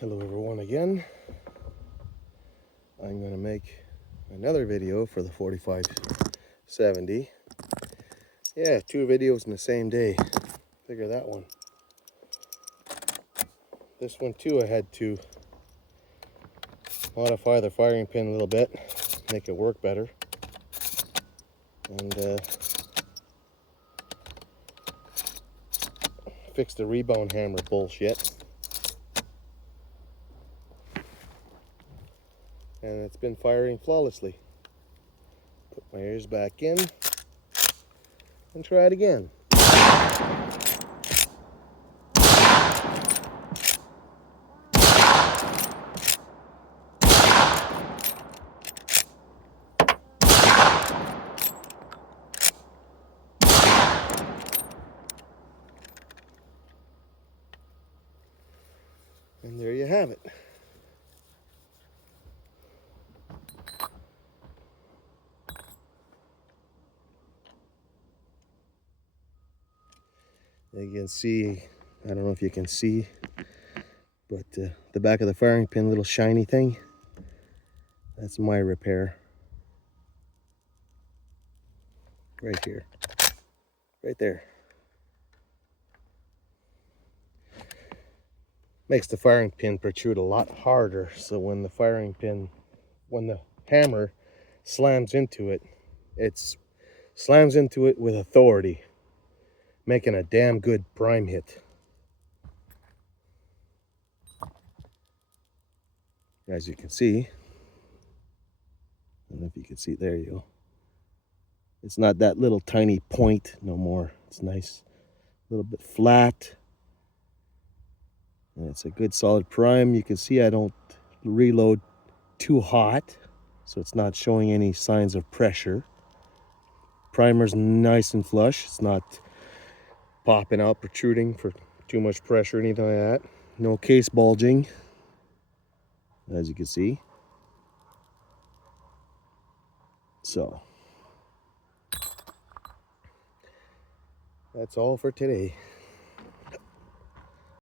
Hello everyone again. I'm going to make another video for the 4570. Yeah, 2 videos in the same day. Figure that one. This one too I had to modify the firing pin a little bit, make it work better. And fix the rebound hammer bullshit. And it's been firing flawlessly. Put my ears back in and try it again. And there you have it. You can see, I don't know if you can see, but the back of the firing pin, little shiny thing, that's my repair. Right here. Right there. Makes the firing pin protrude a lot harder, so when the hammer slams into it, slams into it with authority, making a damn good prime hit. As you can see, I don't know if you can see, there you go. It's not that little tiny point no more. It's nice, a little bit flat. And it's a good solid prime. You can see I don't reload too hot, so it's not showing any signs of pressure. Primer's nice and flush. It's not popping out, protruding for too much pressure, anything like that. No case bulging, as you can see. So that's all for today.